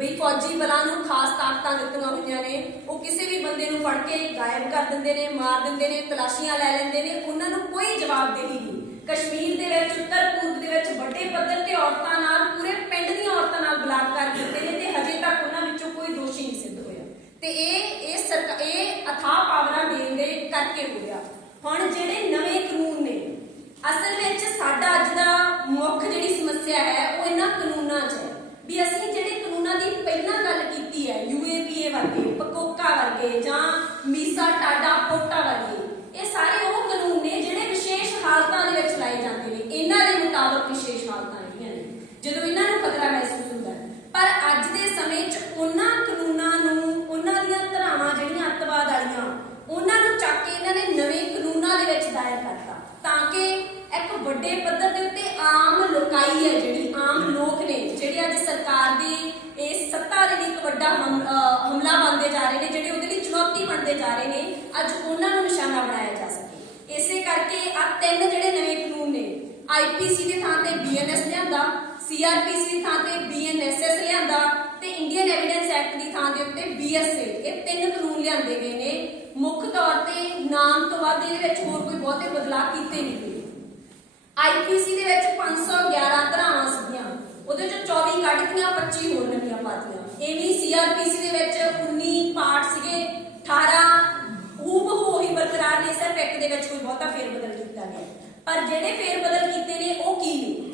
ਬਈ ਫੌਜੀ ਬਲਾਂ ਨੂੰ ਖਾਸ ਤਾਕਤਾਂ ਦਿੱਤੀਆਂ ਹੋਈਆਂ ਨੇ, ਉਹ ਕਿਸੇ ਵੀ ਬੰਦੇ ਨੂੰ ਫੜ ਕੇ ਗਾਇਬ ਕਰ ਦਿੰਦੇ ਨੇ, ਮਾਰ ਦਿੰਦੇ ਨੇ, ਤਲਾਸ਼ੀਆਂ ਲੈ ਲੈਂਦੇ ਨੇ, ਉਹਨਾਂ ਨੂੰ ਕੋਈ ਜਵਾਬਦੇਹੀ ਨਹੀਂ। ਕਸ਼ਮੀਰ ਦੇ ਵਿੱਚ ਉੱਤਰ ਪੂਰਬ ਦੇ ਵਿੱਚ ਵੱਡੇ ਪੱਧਰ ਤੇ ਔਰਤਾਂ ਨਾਲ ਪੂਰੇ ਪਿੰਡ ਦੀਆਂ ਔਰਤਾਂ ਨਾਲ ਬਲਾਤਕਾਰ ਕੀਤੇ ਨੇ ਤੇ ਹਜੇ ਤੱਕ ਉਹਨਾਂ ਵਿੱਚੋਂ ਕੋਈ ਦੋਸ਼ੀ ਨਹੀਂ ਸਿੱਧ ਹੋਇਆ ਤੇ ਇਹ ਇਹ ਸਰਕਾਰ ਇਹ ਅਥਾਹ ਪਾਵਰਾਂ ਦੇਣ ਦੇ ਕਰਕੇ ਹੋਇਆ ਹੁਣ ਜਿਹੜੇ ਨਵੇਂ ਕਾਨੂੰਨ ਨੇ ਅਸਲ ਵਿੱਚ ਸਾਡਾ ਅੱਜ ਦਾ ਮੁੱਖ ਜਿਹੜੀ ਸਮੱਸਿਆ ਹੈ ਉਹ ਇਹਨਾਂ ਕਾਨੂੰਨਾਂ 'ਚ ਹੈ ਵੀ ਅਸੀਂ ਜਿਹੜੇ ਕਾਨੂੰਨਾਂ ਦੀ ਪਹਿਲਾਂ ਗੱਲ ਕੀਤੀ ਹੈ ਯੂਏਪੀਏ ਵਰਗੇ, ਪਕੋਕਾ ਵਰਗੇ ਜਾਂ ਮੀਸਾ, ਟਾਡਾ, ਪੋਟਾ ਵਰਗੇ, ਇਹ ਸਾਰੇ ਉਹ ਕਾਨੂੰਨ ਨੇ ਜਿਹੜੇ ਵਿਸ਼ੇਸ਼ ਹਾਲਤਾਂ ਦੇ ਵਿੱਚ ਲਾਏ ਜਾਂਦੇ ਨੇ। ਇਹਨਾਂ ਦੇ ਮੁਤਾਬਕ ਵਿਸ਼ੇਸ਼ ਹਾਲਤਾਂ ਹੈਗੀਆਂ ਨੇ। ਜਦੋਂ ਇਹਨਾਂ ਨੂੰ ਰਹੇ ਨੇ, ਜਿਹੜੇ ਉਹਦੇ ਲਈ ਚੁਣੌਤੀ ਬਣਦੇ ਜਾ ਰਹੇ ਨੇ, ਅੱਜ ਉਹਨਾਂ ਨੂੰ ਨਿਸ਼ਾਨਾ ਬਣਾਇਆ ਜਾ ਸਕੇ। ਇਸੇ ਕਰਕੇ ਆ ਤਿੰਨ ਜਿਹੜੇ ਨਵੇਂ ਕਾਨੂੰਨ ਨੇ ਆਈਪੀਸੀ ਦੀ ਥਾਂ ਤੇ ਬੀਐਨਐਸ ਲਿਆਂਦਾ ਸੀਆਰਪੀਸੀ ਦੀ ਥਾਂ ਤੇ ਬੀਐਨਐਸਐਸ ਲਿਆਂਦਾ, ਤੇ ਇੰਡੀਅਨ ਐਵੀਡੈਂਸ ਐਕਟ ਦੀ ਥਾਂ ਦੇ ਉੱਤੇ ਬੀਐਸਏ ਇਹ ਤਿੰਨ ਕਾਨੂੰਨ ਲਿਆਂਦੇ ਗਏ ਨੇ। ਮੁੱਖ ਤੌਰ ਤੇ ਨਾਮ ਤੋਂ ਬਾਅਦ ਇਹਦੇ ਵਿੱਚ ਹੋਰ ਕੋਈ ਬਹੁਤੇ ਬਦਲਾਅ ਕੀਤੇ ਨਹੀਂ ਗਏ। ਆਈਪੀਸੀ ਦੇ ਵਿੱਚ 511 ਧਰਾਵਾਂ ਸੀਗੀਆਂ। ਉਹਦੇ ਚ 24 ਕੱਢਤੀਆਂ 25 ਹੋਰ ਨਵੀਆਂ ਪਾਤੀਆਂ ਐਵੇਂ ਸੀਆਰਪੀਸੀ ਦੇ ਵਿੱਚ 19 ਪਾਰਟ ਸੀਗੇ 18 ਹੂਬਹੂ ਹੀ ਬਰਕਰਾਰ ਨੇ ਸਿਰਫ ਇੱਕ ਦੇ ਵਿੱਚ ਕੋਈ ਬਹੁਤਾ ਫੇਰ ਬਦਲ ਕੀਤਾ ਗਿਆ। ਪਰ ਜਿਹੜੇ ਫੇਰ ਬਦਲ ਕੀਤੇ ਨੇ ਉਹ ਕੀ ਨੇ?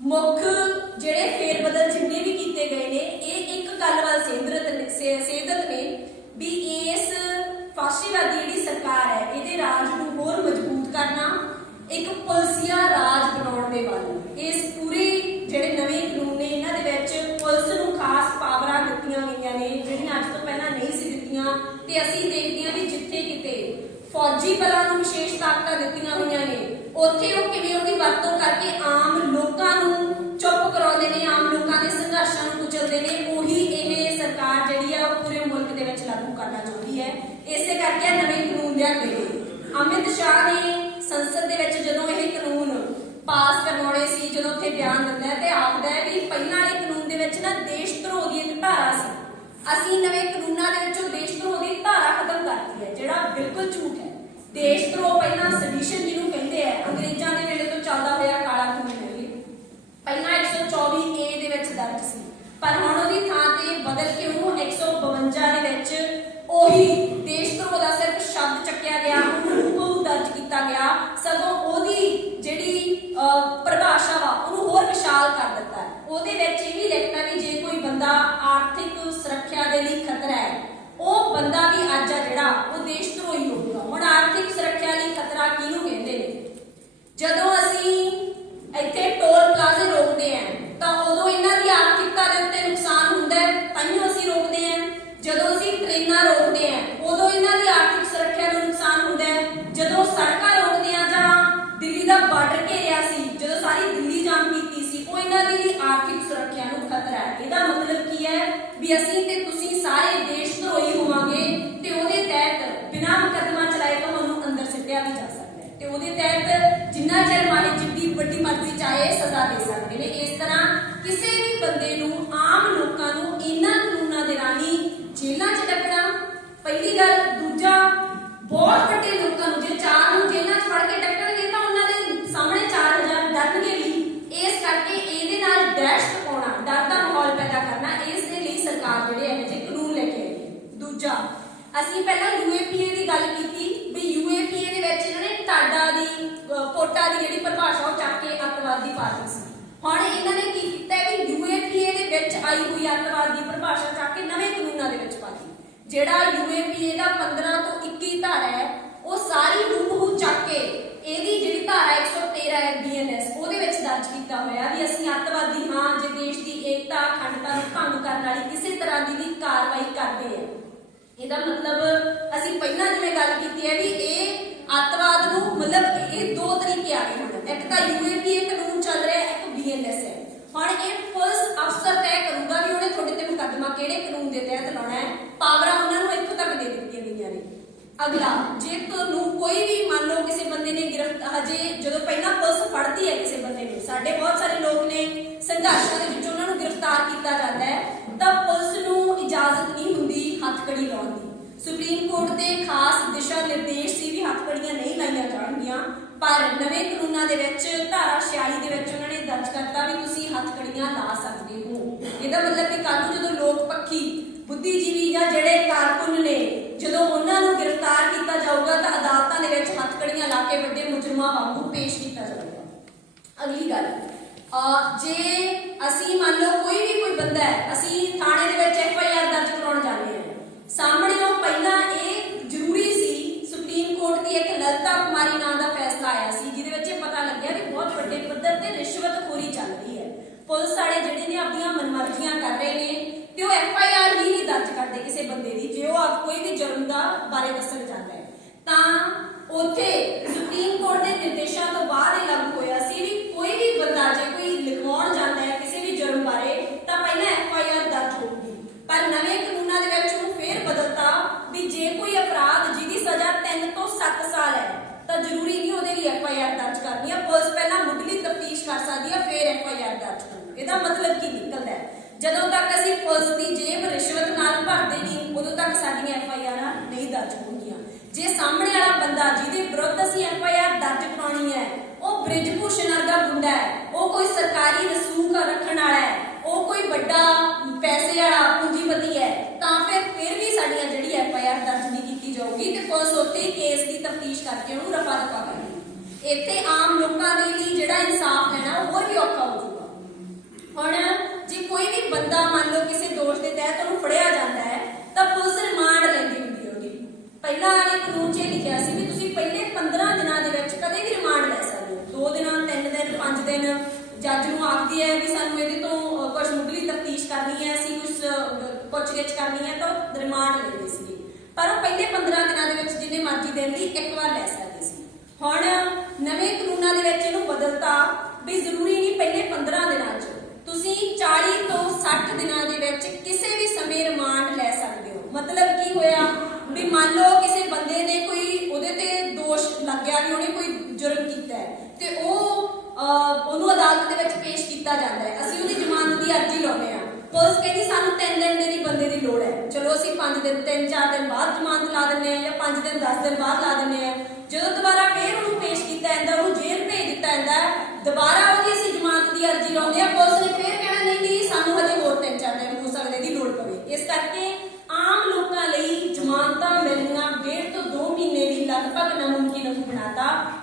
ਮੁੱਖ ਜਿਹੜੇ ਫੇਰ ਬਦਲ ਜਿੰਨੇ ਵੀ ਕੀਤੇ ਗਏ ਨੇ ਇਹ ਇੱਕ ਗੱਲ ਵੱਲ ਸੇਂਦਰਤ ਨੇ ਸੇ- ਸੇਧਤ ਨੇ ਵੀ ਇਸ ਫਾਸ਼ੀਵਾਦੀ ਜਿਹੜੀ ਸਰਕਾਰ ਹੈ ਇਹਦੇ ਰਾਜ ਨੂੰ ਹੋਰ ਮਜ਼ਬੂਤ ਕਰਨਾ ਇੱਕ ਪੁਲਸੀਆ ਰਾਜ ਬਣਾਉਣ ਦੇ ਵੱਲ ਇਸ ਪੂਰੇ ਜਿਹੜੇ ਨਵੇਂ ਕਾਨੂੰਨ ਨੇ ਇਹਨਾਂ ਦੇ ਵਿੱਚ ਪੁਲਿਸ ਨੂੰ ਖਾਸ ਪਾਵਰਾਂ ਦਿੱਤੀਆਂ ਗਈਆਂ ਨੇ ਜਿਹੜੀਆਂ ਅੱਜ ਤੋਂ ਪਹਿਲਾਂ ਨਹੀਂ ਸੀ ਦਿੱਤੀਆਂ ਤੇ ਅਸੀਂ ਦੇਖਦੇ ਹਾਂ ਵੀ ਜਿੱਥੇ ਕਿਤੇ ਫੌਜੀ ਬਲਾਂ ਨੂੰ ਵਿਸ਼ੇਸ਼ ਤਾਕਤਾਂ ਦਿੱਤੀਆਂ ਹੋਈਆਂ ਨੇ, ਉੱਥੇ ਉਹ ਕਿਵੇਂ ਉਹਦੀ ਵਰਤੋਂ ਕਰਕੇ ਆਮ ਲੋਕਾਂ ਨੂੰ ਚੁੱਪ ਕਰਾਉਂਦੇ ਨੇ, ਆਮ ਲੋਕਾਂ ਦੇ ਸੰਘਰਸ਼ਾਂ ਨੂੰ ਕੁਚਲਦੇ ਨੇ, ਉਹੀ ਇਹ ਸਰਕਾਰ ਜਿਹੜੀ ਆ ਉਹ ਪੂਰੇ ਮੁਲਕ ਦੇ ਵਿੱਚ ਲਾਗੂ ਕਰਨਾ ਚਾਹੁੰਦੀ ਹੈ। ਇਸੇ ਕਰਕੇ ਨਵੇਂ ਕਾਨੂੰਨ ਲਿਆਂਦੇ ਨੇ। ਅਮਿਤ ਸ਼ਾਹ ਨੇ ਸੰਸਦ ਦੇ ਵਿੱਚ ਜਦੋਂ ਇਹ ਕਾਨੂੰਨ ਪਾਸ ਕਰਵਾਉਣੇ ਸੀ, ਜਦੋਂ ਉੱਥੇ ਬਿਆਨ ਦਿੰਦਾ ਤੇ ਆਖਦਾ ਹੈ ਵੀ ਪਹਿਲਾਂ ਵਾਲੇ ਕਾਨੂੰਨ ਦੇ ਵਿੱਚ ਨਾ ਦੇਸ਼ ਧਰੋਹ ਦੀ ਅਸੀਂ ਨਵੇਂ ਕਾਨੂੰਨਾਂ ਦੇ ਵਿੱਚੋਂ ਦੇਸ਼ ਧਰੋਹ ਦੀ ਧਾਰਾ ਖਤਮ ਕਰਤੀ ਹੈ, ਜਿਹੜਾ ਬਿਲਕੁਲ ਝੂਠ ਹੈ। ਦੇਸ਼ ਧਰੋਹ ਪਹਿਲਾਂ ਸੈਡੀਸ਼ਨ ਜਿਹਨੂੰ ਕਹਿੰਦੇ ਆ, ਅੰਗਰੇਜ਼ਾਂ ਦੇ ਵੇਲੇ ਤੋਂ ਚੱਲਦਾ ਹੋਇਆ ਕਾਲਾ ਕਾਨੂੰਨ ਹੈ ਪਹਿਲਾਂ 124 ਏ ਦੇ ਵਿੱਚ ਦਰਜ ਸੀ, ਪਰ ਹੁਣ ਉਹਦੀ ਥਾਂ ਤੇ ਬਦਲ ਕੇ ਉਹਨੂੰ 152 ਦੇ ਵਿੱਚ ਉਹੀ ਦੇਸ਼ ਧਰੋਹ ਦਾ ਸਿਰਫ ਸ਼ਬਦ ਚੱਕਿਆ ਗਿਆ, ਉਹਨੂੰ ਉਹ ਦਰਜ ਕੀਤਾ ਗਿਆ, ਸਗੋਂ ਉਹਦੀ ਜਿਹੜੀ ਪਰਿਭਾਸ਼ਾ ਵਾ, ਉਹਨੂੰ ਹੋਰ ਵਿਸ਼ਾਲ ਕਰ ਦਿੱਤਾ। ਉਹਦੇ ਵਿੱਚ ਇਹ ਵੀ ਲਿਖਤਾ ਵੀ ਜੇ ਕੋਈ ਬੰਦਾ ਆਰਥਿਕ ਸੁਰੱਖਿਆ ਦੇ ਲਈ ਖਤਰਾ ਹੈ। ਉਹ ਬੰਦਾ ਵੀ ਅੱਜ ਆ ਜਿਹੜਾ, ਉਹ ਦੇਸ਼ ਧਰੋਹੀ ਹੋਊਗਾ। ਹੁਣ ਆਰਥਿਕ ਸੁਰੱਖਿਆ ਲਈ ਖਤਰਾ ਕਿਹਨੂੰ ਕਹਿੰਦੇ ਨੇ? ਜਦੋਂ ਅਸੀਂ ਇੱਥੇ ਟੋਲ ਪਲਾਜ਼ਾ ਦੇ ਸਕਦੇ ਨੇ। ਇਸ ਤਰ੍ਹਾਂ ਕਿਸੇ ਵੀ ਬੰਦੇ ਨੂੰ, ਆਮ ਲੋਕਾਂ ਨੂੰ, ਇਹਨਾਂ ਕਾਨੂੰਨਾਂ ਦੇ ਰਾਹੀਂ ਜੇਲ੍ਹਾਂ 'ਚ ਡੱਕਣਾ ਪਹਿਲੀ ਗੱਲ। ਦੂਜਾ, ਬਹੁਤ ਵੱਡੇ ਲੋਕਾਂ ਨੂੰ ਜੇ ਚਾਰ ਨੂੰ ਜੇਲ੍ਹਾਂ 'ਚ ਫੜ ਕੇ ਡੱਕਣਗੇ ਤਾਂ ਉਹਨਾਂ ਦੇ ਸਾਹਮਣੇ 4000 ਡਰਨਗੇ ਵੀ। ਇਸ ਕਰਕੇ ਇਹਦੇ ਨਾਲ ਦਹਿਸ਼ਤ ਪਾਉਣਾ, ਡਰ ਦਾ ਮਾਹੌਲ ਪੈਦਾ ਕਰਨਾ, ਇਸ ਦੇ ਲਈ ਸਰਕਾਰ ਜਿਹੜੇ ਇਹੋ ਜਿਹੇ ਕਾਨੂੰਨ ਲੈ ਕੇ ਆਈ। ਦੂਜਾ, ਅਸੀਂ ਪਹਿਲਾਂ ਯੂਏਪੀਏ ਦੀ ਗੱਲ ਕੀਤੀ ਵੀ ਯੂਏਪੀਏ ਦੇ ਵਿੱਚ ਇਹਨਾਂ ਨੇ ਟਾਡਾ ਦੀ ਅਹ, ਪੋਟਾ ਦੀ ਜਿਹੜੀ ਪਰਿਭਾਸ਼ਾ ਉਹ ਚੱਕ ਕੇ ਅੱਤਵਾਦ ਹੁਣ ਇਹਨਾਂ ਨੇ ਕੀ ਕੀਤਾ ਵੀ ਯੂਏਪੀਏ ਦੇ ਵਿੱਚ ਆਈ ਹੋਈ ਅੱਤਵਾਦ ਦੀ ਪਰਿਭਾਸ਼ਾ ਚੱਕ ਕੇ ਨਵੇਂ ਕਾਨੂੰਨਾਂ ਦੇ ਵਿੱਚ ਪਾ ਜਿਹੜਾ ਯੂਏਪੀਏ ਦਾ 15 ਤੋਂ 21 ਧਾਰਾ ਹੈ, ਉਹ ਸਾਰੀ ਹੂਬਹੂ ਚੱਕ ਕੇ ਇਹਦੀ ਜਿਹੜੀ ਧਾਰਾ 113 ਹੈ ਬੀਐਨਐਸ ਉਹਦੇ ਵਿੱਚ ਦਰਜ ਕੀਤਾ ਹੋਇਆ ਵੀ ਅਸੀਂ ਅੱਤਵਾਦੀ ਹਾਂ, ਜੇ ਦੇਸ਼ ਦੀ ਏਕਤਾ, ਅਖੰਡਤਾ ਨੂੰ ਭੰਗ ਕਰਨ ਵਾਲੀ ਕਿਸੇ ਤਰ੍ਹਾਂ ਦੀ ਵੀ ਕਾਰਵਾਈ ਕਰਦੇ ਹਾਂ। ਇਹਦਾ ਮਤਲਬ ਅਸੀਂ ਪਹਿਲਾਂ ਜਿਵੇਂ ਗੱਲ ਕੀਤੀ ਹੈ ਵੀ ਇਹ ਅੱਤਵਾਦ ਨੂੰ ਮਤਲਬ ਇਹ ਦੋ ਤਰੀਕੇ ਆ ਗਏ ਹਨ ਇੱਕ ਤਾਂ ਯੂਏਪੀਏ ਕਾਨੂੰਨ ਅਗਲਾ, ਜੇ ਤੁਹਾਨੂੰ ਕੋਈ ਵੀ ਮੰਨ ਲਓ ਕਿਸੇ ਬੰਦੇ ਨੇ ਗ੍ਰਿਫਤ, ਹਜੇ ਜਦੋਂ ਪਹਿਲਾਂ ਪੁਲਿਸ ਫੜਦੀ ਹੈ ਕਿਸੇ ਬੰਦੇ ਨੂੰ, ਸਾਡੇ ਬਹੁਤ ਸਾਰੇ ਲੋਕ ਨੇ, ਸੰਘਰਸ਼ਾਂ ਦੇ ਵਿੱਚ ਉਹਨਾਂ ਨੂੰ ਗ੍ਰਿਫਤਾਰ ਕੀਤਾ ਜਾਂਦਾ ਹੈ, ਤਾਂ ਪੁਲਿਸ ਨੂੰ ਇਜਾਜ਼ਤ ਨਹੀਂ ਹੁੰਦੀ ਹੱਥਕੜੀ ਲਾਉਣ ਦੀ। ਸੁਪਰੀਮ ਕੋਰਟ ਦੇ ਖਾਸ ਦਿਸ਼ਾ ਨਿਰਦੇਸ਼ ਸੀ ਵੀ ਹੱਥਕੜੀਆਂ ਨਹੀਂ ਲਾਈਆਂ ਜਾਣਗੀਆਂ, ਪਰ ਨਵੇਂ ਕਾਨੂੰਨਾਂ ਦੇ ਵਿੱਚ, ਧਾਰਾ 46 ਦੇ ਵਿੱਚ ਉਹਨਾਂ ਨੇ ਦਰਜ ਕਰਤਾ ਵੀ ਤੁਸੀਂ ਹੱਥ ਕੜੀਆਂ ਲਾ ਸਕਦੇ ਹੋ। ਇਹਦਾ ਮਤਲਬ ਕਿ ਕੱਲ ਨੂੰ ਜਦੋਂ ਲੋਕ ਪੱਖੀ, ਬੁੱਧੀਜੀਵੀ ਜਾਂ ਜਿਹੜੇ ਕਾਰਕੁਨ ਨੇ ਜਾਊਗਾ ਤਾਂ ਅਦਾਲਤਾਂ ਦੇ ਵਿੱਚ ਹੱਥਕੜੀਆਂ ਲਾ ਕੇ ਵੱਡੇ ਮੁਜਰਮਾਂ ਵਾਂਗੂ ਪੇਸ਼ ਕੀਤਾ ਜਾਊਗਾ। ਅਗਲੀ ਗੱਲ ਜੇ ਅਸੀਂ ਮੰਨ ਲਓ ਕੋਈ ਵੀ ਕੋਈ ਬੰਦਾ ਹੈ, ਅਸੀਂ ਥਾਣੇ ਦੇ ਵਿੱਚ ਐਫ ਆਈ ਆਰ ਦਰਜ ਕਰਾਉਣ ਜਾਂਦੇ ਹਾਂ। ਸਾਹਮਣੇ ਉਹ ਪਹਿਲਾਂ ਇਹ ਜ਼ਰੂਰੀ ਸੀ, ਸੁਪਰੀਮ ਕੋਰਟ ਦੀ ਇੱਕ ਲਲਿਤਾ ਕੁਮਾਰੀ ਨਾਂ ਦਾ ਫੈਸਲਾ ਆਇਆ ਸੀ, ਜਿਹਦੇ ਵਿੱਚ ਇਹ ਪਤਾ ਲੱਗਿਆ ਵੀ ਬਹੁਤ ਵੱਡੇ ਪੱਧਰ ਤੇ ਰਿਸ਼ਵਤਖੋਰੀ ਚੱਲ ਰਹੀ ਹੈ। ਪੁਲਿਸ ਵਾਲੇ ਜਿਹੜੇ ਨੇ ਆਪਣੀਆਂ ਮਨਮਰਜ਼ੀਆਂ ਕਰ ਰਹੇ ਨੇ ਤੇ ਉਹ ਐਫ ਆਈ ਆਰ ਹੀ ਨਹੀਂ ਦਰਜ ਕਰਦੇ ਕਿਸੇ ਬੰਦੇ ਦੀ, ਜੇ ਉਹ ਆਪ ਕੋਈ ਵੀ ਜੁਰਮ ਦਾ ਬਾਰੇ ਦੱਸਣ ਜਾਂਦਾ ਤਾਂ ਉੱਥੇ ਸੁਪਰੀਮ ਕੋਰਟ ਦੇ ਨਿਰਦੇਸ਼ਾਂ ਤੋਂ ਬਾਅਦ ਇਹ ਲਾਗੂ ਹੋਇਆ ਸੀ ਵੀ ਕੋਈ ਵੀ ਬੰਦਾ ਜੇ ਕੋਈ ਲਿਖਵਾਉਣ ਜਾਂਦਾ ਹੈ ਕਿਸੇ ਵੀ ਜੁਰਮ ਬਾਰੇ ਤਾਂ ਪਹਿਲਾਂ ਐਫ ਆਈ ਆਰ ਦਰਜ ਹੋਊਗੀ ਪਰ ਨਵੇਂ ਕਾਨੂੰਨਾਂ ਦੇ ਵਿੱਚ ਉਹਨੂੰ ਫੇਰ ਬਦਲਤਾ ਵੀ ਜੇ ਕੋਈ ਅਪਰਾਧ ਜਿਹਦੀ ਸਜ਼ਾ 3 ਤੋਂ 7 ਸਾਲ ਹੈ ਤਾਂ ਜ਼ਰੂਰੀ ਨਹੀਂ ਉਹਦੇ ਲਈ ਐਫ ਆਈ ਆਰ ਦਰਜ ਕਰਨੀ ਹੈ ਪੁਲਿਸ ਪਹਿਲਾਂ ਮੁੱਢਲੀ ਤਫਤੀਸ਼ ਕਰ ਸਕਦੀ ਹੈ ਫੇਰ ਐਫ ਆਈ ਆਰ ਦਰਜ ਕਰਨੀ ਇਹਦਾ ਮਤਲਬ ਕੀ ਨਿਕਲਦਾ ਹੈ ਜਦੋਂ ਤੱਕ ਅਸੀਂ ਪੁਲਿਸ ਦੀ ਜੇਬ ਰਿਸ਼ਵਤ ਨਾਲ ਭਰਦੇ ਨਹੀਂ ਉਦੋਂ ਤੱਕ ਸਾਡੀਆਂ ਐਫ ਆਈ ਆਰਾਂ ਨਹੀਂ ਦਰਜ ਹੋਣਗੀਆਂ ਜੇ ਸਾਹਮਣੇ ਵਾਲਾ ਬੰਦਾ ਜਿਹਦੇ ਵਿਰੁੱਧ ਅਸੀਂ ਐਫ ਆਈ ਆਰ ਦਰਜ ਕਰਾਉਣੀ ਹੈ ਉਹ ਭੂਸ਼ਣ ਵਰਗਾ ਮੁੰਡਾ ਹੈ, ਉਹ ਕੋਈ ਸਰਕਾਰੀ ਰਸੂਖ ਰੱਖਣ ਵਾਲਾ ਹੈ, ਉਹ ਕੋਈ ਵੱਡਾ ਪੈਸੇ ਵਾਲਾ ਪੂੰਜੀਪਤੀ ਹੈ, ਤਾਂ ਫਿਰ ਫਿਰ ਵੀ ਸਾਡੀਆਂ ਜਿਹੜੀ ਐਫ ਆਈ ਆਰ ਦਰਜ ਨਹੀਂ ਕੀਤੀ ਜਾਊਗੀ ਤੇ ਪੁਲਿਸ ਉੱਤੇ ਕੇਸ ਦੀ ਤਫਤੀਸ਼ ਕਰਕੇ ਉਹਨੂੰ ਰਫਾ ਦਫਾ ਕਰੇਗੀ। ਇੱਥੇ ਆਮ ਲੋਕਾਂ ਦੇ ਲਈ ਜਿਹੜਾ ਇਨਸਾਫ ਲੈਣਾ ਹੋਰ ਵੀ ਔਖਾ ਹੋ ਜਾਊਗਾ। ਹੁਣ ਜੇ ਕੋਈ ਵੀ ਬੰਦਾ ਮੰਨ ਲਓ ਕਿਸੇ ਦੋਸ਼ ਦੇ ਤਹਿਤ ਉਹਨੂੰ ਫੜਿਆ ਜਾਂਦਾ ਹੈ, ਤਾਂ ਪੁਲਿਸ ਰਿਮਾਂਡ ਲੈਂਦੀ ਹੁੰਦੀ ਹੈ ਉਹਦੀ। ਪਹਿਲਾਂ ਵਾਲੇ ਕਾਨੂੰਨ 'ਚ ਇਹ ਲਿਖਿਆ ਸੀ ਵੀ ਤੁਸੀਂ ਪਹਿਲੇ 15 ਦਿਨਾਂ ਦੇ ਵਿੱਚ ਕਦੇ ਵੀ ਰਿਮਾਂਡ ਲੈ ਸਕਦੇ ਹੋ 2 ਦਿਨਾਂ 3 ਦਿਨ ਜੱਜ ਨੂੰ ਆਖਦੀ ਹੈ ਵੀ ਸਾਨੂੰ ਇਹਦੇ ਤੋਂ ਕੁਝ ਮੁੱਢਲੀ ਤਫਤੀਸ਼ ਕਰਨੀ ਹੈ, ਅਸੀਂ ਕੁਝ ਪੁੱਛਗਿੱਛ ਕਰਨੀ ਹੈ ਤਾਂ ਰਿਮਾਂਡ ਲੈਂਦੇ ਸੀ ਪਰ ਉਹ ਪਹਿਲੇ 15 ਦਿਨਾਂ ਦੇ ਵਿੱਚ ਜਿੰਨੇ ਮਰਜ਼ੀ ਦਿਨ ਲਈ ਇੱਕ ਵਾਰ ਲੈ ਸਕਦੇ ਸੀ। ਹੁਣ ਨਵੇਂ ਕਾਨੂੰਨਾਂ ਦੇ ਵਿੱਚ ਇਹਨੂੰ ਬਦਲਤਾ ਵੀ ਜ਼ਰੂਰੀ ਨਹੀਂ ਪਹਿਲੇ 15 ਦਿਨਾਂ 'ਚ ਤੁਸੀਂ 40 ਤੋਂ 60 ਦਿਨਾਂ ਦੇ ਵਿੱਚ ਕਿਸੇ ਵੀ ਸਮੇਂ ਰਿਮਾਂਡ ਲੈ ਸਕਦੇ ਹੋ। ਮਤਲਬ ਕੀ ਹੋਇਆ? ਵੀ ਮੰਨ ਲਓ ਕਿਸੇ ਬੰਦੇ ਨੇ ਕੋਈ ਉਹਦੇ ਤੇ ਦੋਸ਼ ਲੱਗਿਆ ਵੀ ਉਹਨੇ ਕੋਈ ਜੁਰਮ ਕੀਤਾ। ਵਿੱਚ ਪੇਸ਼ ਕੀਤਾ ਜਾਂਦਾ ਹੈ। ਅਸੀਂ ਉਹਦੀ ਜ਼ਮਾਨਤ ਦੀ ਅਰਜ਼ੀ ਲਾਉਂਦੇ ਹਾਂ। ਪੁਲਿਸ ਕਹਿੰਦੀ ਸਾਨੂੰ ਤਿੰਨ ਦਿਨ ਦੇ ਲਈ ਬੰਦੇ ਦੀ ਲੋੜ ਹੈ। ਚਲੋ ਅਸੀਂ ਪੰਜ ਦਿਨ 3-4 ਦਿਨ ਬਾਅਦ ਜ਼ਮਾਨਤ ਲਾ ਦਿੰਦੇ ਆ ਜਾਂ ਪੰਜ ਦਿਨ 10 ਦਿਨ ਬਾਅਦ ਲਾ ਦਿੰਦੇ ਆ ਜਦੋਂ ਦੁਬਾਰਾ ਫੇਰ ਉਹਨੂੰ ਪੇਸ਼ ਕੀਤਾ ਜਾਂਦਾ, ਉਹਨੂੰ ਜੇਲ੍ਹ ਭੇਜ ਦਿੱਤਾ ਜਾਂਦਾ ਦੁਬਾਰਾ ਉਹਦੀ ਅਸੀਂ ਜ਼ਮਾਨਤ ਦੀ ਅਰਜ਼ੀ ਲਾਉਂਦੇ ਆ